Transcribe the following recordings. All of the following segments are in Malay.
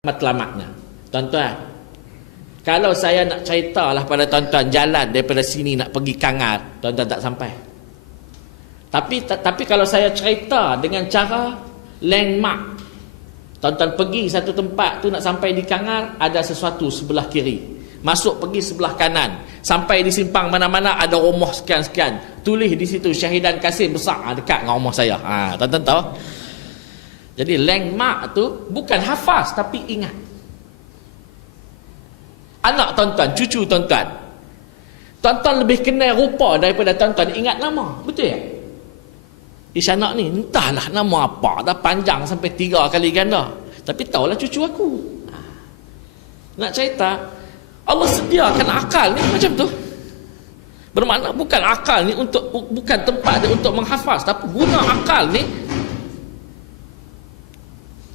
matlamatnya. Tuan-tuan, kalau saya nak ceritalah pada tuan-tuan jalan daripada sini nak pergi Kangar, tuan-tuan tak sampai. Tapi kalau saya cerita dengan cara landmark, tuan-tuan pergi satu tempat tu nak sampai di Kangar, ada sesuatu sebelah kiri. Masuk pergi sebelah kanan, sampai di simpang mana-mana ada rumah sekian-sekian. Tulis di situ Syahidan Kasim besar dekat dengan rumah saya. Tuan-tuan tahu? Jadi landmark tu bukan hafaz tapi ingat. Anak tuan-tuan, cucu tuan-tuan, tuan-tuan lebih kenal rupa daripada tuan-tuan ingat nama. Betul tak? Ish, anak ni entahlah nama apa, dah panjang sampai 3 kali ganda, tapi tahulah cucu aku. Nak cerita, Allah sediakan akal ni macam tu. Bermakna bukan akal ni bukan tempat dia untuk menghafaz, tapi guna akal ni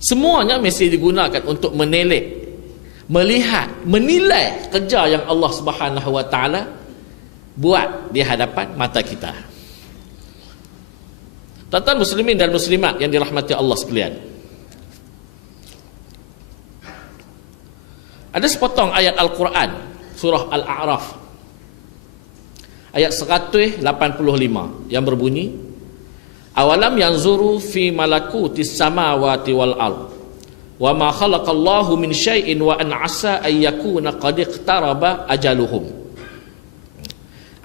semuanya mesti digunakan untuk menelek, melihat, menilai kerja yang Allah Subhanahu Wa Taala buat di hadapan mata kita. Tuan-tuan muslimin dan muslimat yang dirahmati Allah sekalian, ada sepotong ayat Al-Quran surah Al-A'raf ayat 185 yang berbunyi, awalam yanzuru fi malakutis samawati wal ard wa ma khalaqallahu min syai'in wa an asa ay yakuna qad iqtaraba ajaluhum.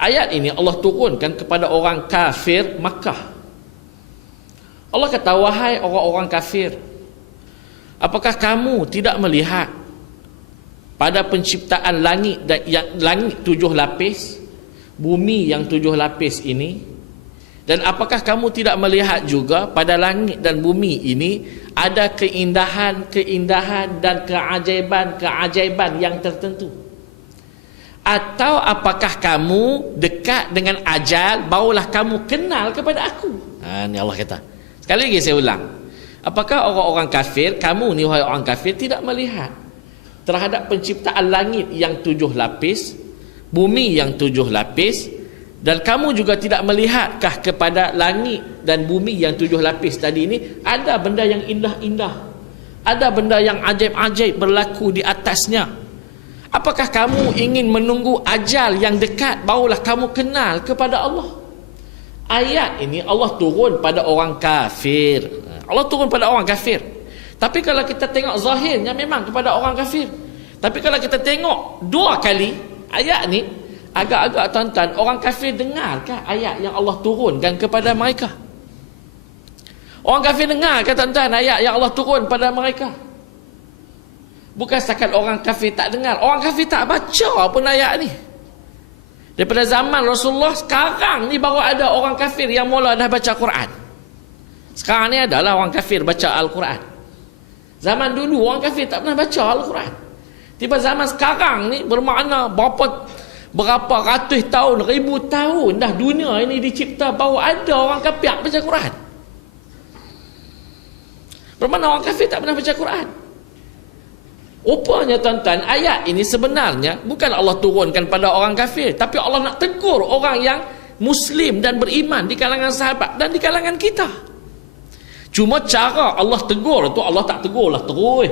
Ayat ini Allah turunkan kepada orang kafir Makkah. Allah kata, wahai orang-orang kafir, apakah kamu tidak melihat pada penciptaan langit yang langit 7 lapis, bumi yang 7 lapis ini, dan apakah kamu tidak melihat juga pada langit dan bumi ini ada keindahan-keindahan dan keajaiban-keajaiban yang tertentu? Atau apakah kamu dekat dengan ajal barulah kamu kenal kepada aku? Ini Allah kata. Sekali lagi saya ulang. Apakah orang-orang kafir, kamu ni wahai orang kafir, tidak melihat terhadap penciptaan langit yang 7 lapis, bumi yang 7 lapis, dan kamu juga tidak melihatkah kepada langit dan bumi yang 7 lapis tadi ini ada benda yang indah-indah, ada benda yang ajaib-ajaib berlaku di atasnya? Apakah kamu ingin menunggu ajal yang dekat barulah kamu kenal kepada Allah? Ayat ini Allah turun pada orang kafir. Allah turun pada orang kafir. Tapi kalau kita tengok zahirnya memang kepada orang kafir. Tapi kalau kita tengok 2 kali ayat ni, agak-agak tuan-tuan, orang kafir dengarkah ayat yang Allah turunkan kepada mereka? Orang kafir dengarkah tuan-tuan ayat yang Allah turun pada mereka? Bukan setakat orang kafir tak dengar, orang kafir tak baca pun ayat ni. Daripada zaman Rasulullah, sekarang ni baru ada orang kafir yang mula dah baca Quran. Sekarang ni adalah orang kafir baca Al-Quran. Zaman dulu orang kafir tak pernah baca Al-Quran. Tiba zaman sekarang ni bermakna berapa ratus tahun, 1000 tahun dah dunia ini dicipta baru ada orang kafir baca Quran. Bermakna orang kafir tak pernah baca Quran. Rupanya tuan-tuan, ayat ini sebenarnya bukan Allah turunkan pada orang kafir, tapi Allah nak tegur orang yang muslim dan beriman di kalangan sahabat dan di kalangan kita. Cuma cara Allah tegur tu, Allah tak tegurlah terus.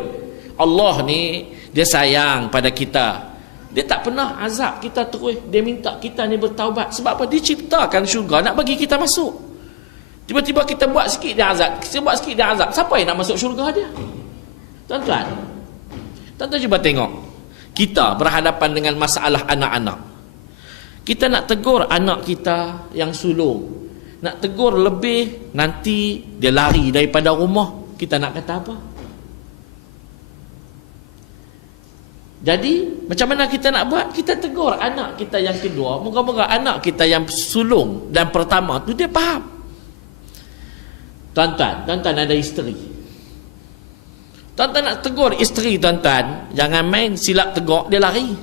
Allah ni dia sayang pada kita, dia tak pernah azab kita terus. Dia minta kita ni bertaubat. Sebab apa? Diciptakan syurga nak bagi kita masuk. Tiba-tiba kita buat sikit dia azab, kita buat sikit dia azab. Siapa yang nak masuk syurga dia? Tuan-tuan, tuan-tuan cuba tengok, kita berhadapan dengan masalah anak-anak. Kita nak tegur anak kita yang sulung, nak tegur lebih, nanti dia lari daripada rumah, kita nak kata apa? Jadi macam mana kita nak buat? Kita tegur anak kita yang kedua, moga-moga anak kita yang sulung dan pertama tu dia faham. Tuan-tuan ada isteri, tuan-tuan nak tegur isteri tuan-tuan, jangan main silap tegur dia lari.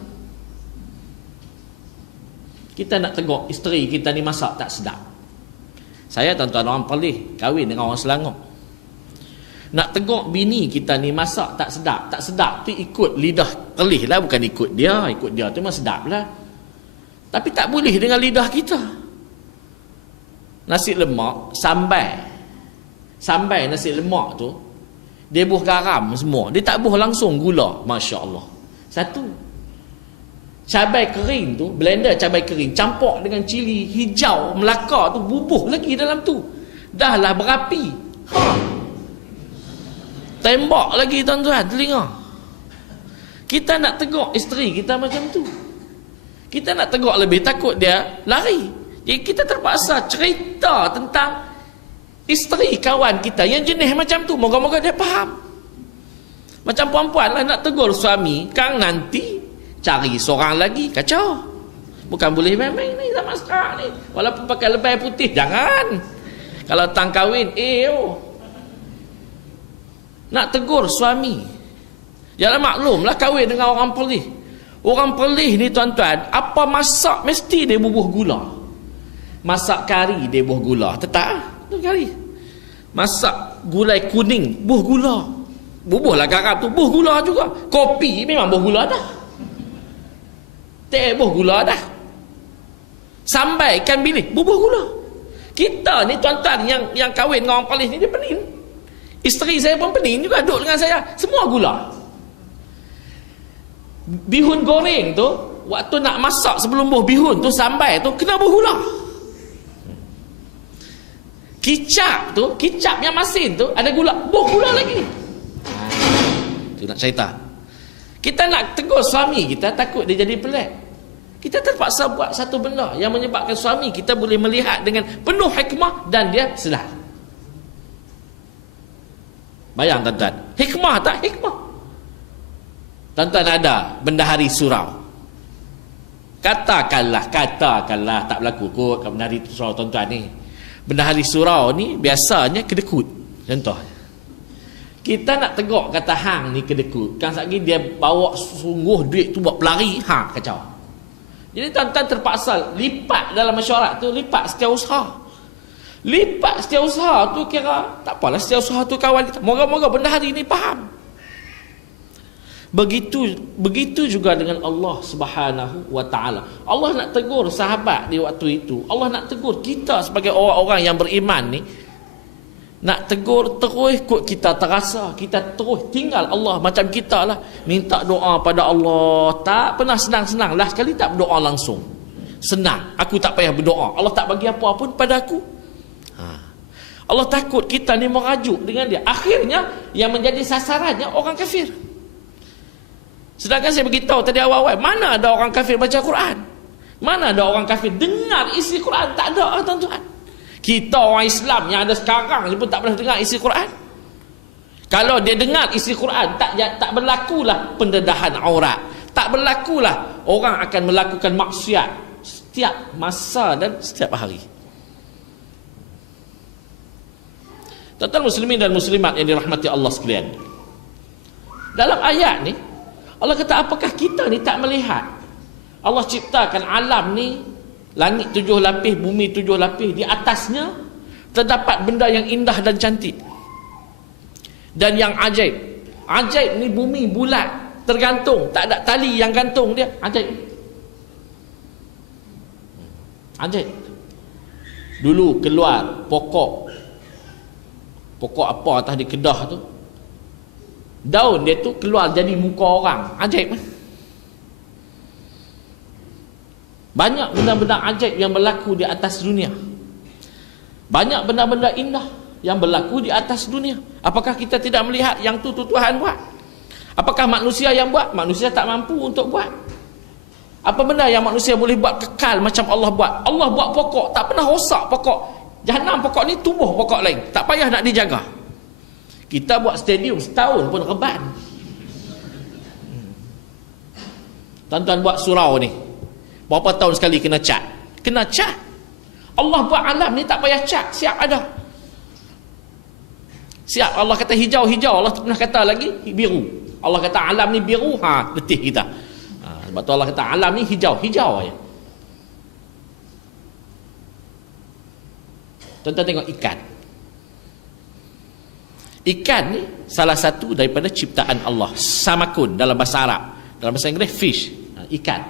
Kita nak tegur isteri kita ni masak tak sedap. Saya tuan-tuan orang Perlis, kahwin dengan orang Selangor. Nak tegur bini kita ni masak tak sedap. Tak sedap tu ikut lidah Perlis lah, bukan ikut dia. Ikut dia tu memang sedap lah, tapi tak boleh dengan lidah kita. Nasi lemak, sambal nasi lemak tu Dia buh garam semua. Dia tak buh langsung gula. Masya Allah. Satu. Cabai kering tu, blender cabai kering, campur dengan cili hijau Melaka tu, bubuh lagi dalam tu. Dah lah berapi. Tembak lagi tuan-tuan, telinga. Kita nak tegur isteri kita macam tu. Kita nak tegur lebih, takut dia lari. Jadi kita terpaksa cerita tentang isteri kawan kita yang jenis macam tu. Moga-moga dia faham. Macam perempuan lah nak tegur suami, kang nanti cari seorang lagi, kacau. Bukan boleh main-main ni zaman sekarang ni. Walaupun pakai lebay putih, jangan. Kalau tang kahwin, nak tegur suami. Yalah maklumlah kahwin dengan orang Perlis. Orang Perlis ni tuan-tuan, apa masak mesti dia bubuh gula. Masak kari dia bubuh gula. Tetap kari. Masak gulai kuning bubuh gula. Bubuhlah garam tu, bubuh gula juga. Kopi memang bubuh gula dah. Teh bubuh gula dah. Sambai ikan bilis bubuh gula. Kita ni tuan-tuan yang kahwin dengan orang Perlis ni, dia pening. Isteri saya pun pening juga, duduk dengan saya, semua gula. Bihun goreng tu, waktu nak masak sebelum buh bihun tu, sambai tu kena buh gula. Kicap tu, kicap yang masin tu ada gula, buh gula lagi. Tu nak cerita. Kita nak tegur suami kita, takut dia jadi pelik. Kita terpaksa buat satu benda yang menyebabkan suami kita boleh melihat dengan penuh hikmah dan dia sedar. Bayang tuan-tuan, hikmah tak? Hikmah. Tuan-tuan ada bendahari surau. Katakanlah tak berlaku kot bendahari surau tuan-tuan ni. Bendahari surau ni biasanya kedekut. Contoh. Kita nak tegak kata hang ni kedekut. Kan sekali dia bawa sungguh duit tu buat pelari, kacau. Jadi tuan-tuan terpaksa lipat dalam mesyuarat tu, lipat setiausaha. Lipat setiausaha tu kira tak apalah, setiausaha tu kawan kita. Moga-moga bendahari ni faham. Begitu juga dengan Allah Subhanahu wa taala. Allah nak tegur sahabat di waktu itu. Allah nak tegur kita sebagai orang-orang yang beriman ni. Nak tegur terus kot kita terasa, kita terus tinggal Allah macam kita lah. Minta doa pada Allah, tak pernah senang-senang lah sekali tak berdoa langsung. Senang, aku tak payah berdoa. Allah tak bagi apa pun pada aku. Allah takut kita ni merajuk dengan dia. Akhirnya yang menjadi sasarannya orang kafir. Sedangkan saya beritahu tadi awal-awal, mana ada orang kafir baca Quran? Mana ada orang kafir dengar isi Quran? Tak ada, tuan-tuan. Kita orang Islam yang ada sekarang pun tak pernah dengar isi Quran. Kalau dia dengar isi Quran, tak berlakulah pendedahan aurat. Tak berlakulah orang akan melakukan maksiat setiap masa dan setiap hari. Tuan-tuan muslimin dan muslimat yang dirahmati Allah sekalian. Dalam ayat ni Allah kata, apakah kita ni tak melihat Allah ciptakan alam ni, langit 7 lapis, bumi 7 lapis, di atasnya terdapat benda yang indah dan cantik dan yang ajaib. Ajaib ni bumi bulat, tergantung, tak ada tali yang gantung dia. Ajaib. Ajaib. Dulu keluar pokok apa atas di Kedah tu, daun dia tu keluar jadi muka orang. Ajaib. Banyak benda-benda ajaib yang berlaku di atas dunia. Banyak benda-benda indah yang berlaku di atas dunia. Apakah kita tidak melihat yang tu Tuhan buat? Apakah manusia yang buat? Manusia tak mampu untuk buat. Apa benda yang manusia boleh buat kekal macam Allah buat? Allah buat pokok, tak pernah rosak pokok. Jahanam pokok ni tumbuh pokok lain, tak payah nak dijaga. Kita buat stadium setahun pun reban. Tuan-tuan buat surau ni, berapa tahun sekali kena cat? Kena cat. Allah buat alam ni tak payah cat, siap ada. Siap. Allah kata hijau-hijau, Allah pernah kata lagi biru. Allah kata alam ni biru, letih kita. Sebab tu Allah kata alam ni hijau-hijau aja. Tuan-tuan tengok ikan. Ikan ni salah satu daripada ciptaan Allah. Samakun dalam bahasa Arab. Dalam bahasa Inggeris fish. Ikan.